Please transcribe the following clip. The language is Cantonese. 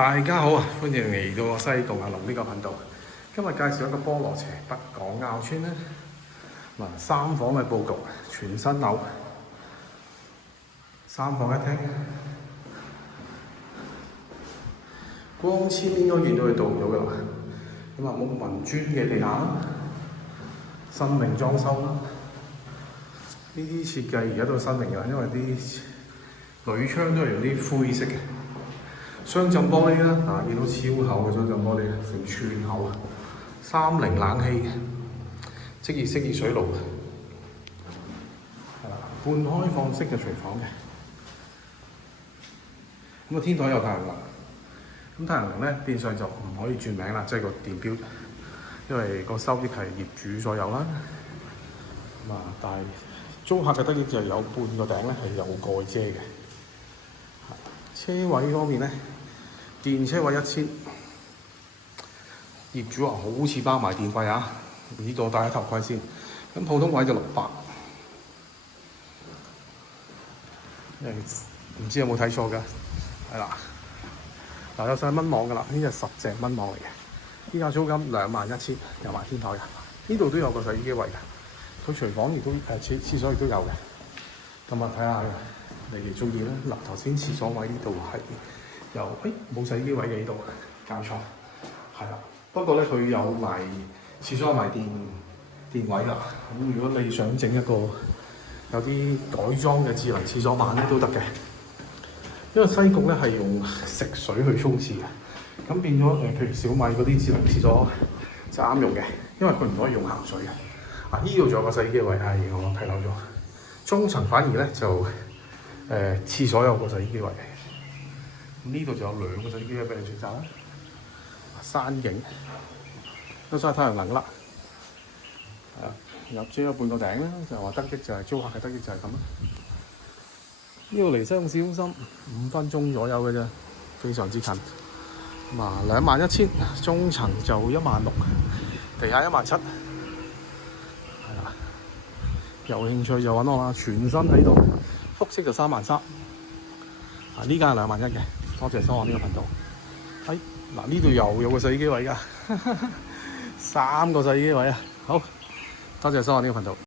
大家好啊，歡迎嚟到西貢阿龍呢個頻道。今日介紹一個菠蘿輋北港坳村咧，嗱3房嘅佈局，全新樓，3房1廳，光纖應該見到佢到咗㗎啦。咁啊，木紋磚嘅地下啦，新穎裝修啦。呢啲設計而家都係新穎㗎，因為啲鋁窗都係用啲灰色嘅。雙浸玻璃啦，嗱見到超厚嘅雙浸玻璃，成寸厚啊！30冷氣嘅，即熱式熱水爐，係啦，半開放式嘅廚房嘅。咁啊天台有太陽能，咁太陽能咧變相就唔可以轉名啦，即係個電錶，因為個收益係業主所有啦。咁啊，但係租客嘅得益就有半個頂咧係有蓋遮嘅。車位方面咧，電車位1000，業主話好似包埋電費啊！呢度戴下頭盔先。咁普通位就600，唔知有冇睇錯㗎？係啦，嗱有晒蚊網㗎啦，呢隻10隻蚊網嚟嘅。依家租金21000，有埋天台嘅。呢度都有個洗衣機位嘅，佢廚房亦都廁所亦都有嘅。咁啊睇下你哋中意啦。嗱頭先廁所位呢度係有，冇洗衣機位嘅呢度，搞錯，係啦。不過咧佢有埋廁所有埋電位啦。咁如果你想整一個有啲改裝嘅智能廁所板咧都得嘅。因為西貢咧係用食水去沖廁嘅，咁變咗譬如小米嗰啲智能廁所就啱用嘅，因為佢唔可以用鹹水嘅。呢度仲有個洗衣機位，我睇漏咗。中層反而咧就廁所有個洗衣機位，咁呢度就有2個洗衣機位俾你選擇啦。山景都晒太陽能啦，入遮咗半個頂啦，就話得益就係租客嘅得益就係咁啦。呢度離西貢市中心5分鐘左右嘅啫，非常之近。咁啊21000，中層就16000，地下17000。係啦，有興趣就揾我啦，全新喺度，複式就33000。呢間係21000嘅，多謝收看呢個頻道。嗱呢度又有個洗衣機位㗎，3個洗衣機位啊！好，多謝收看呢個頻道。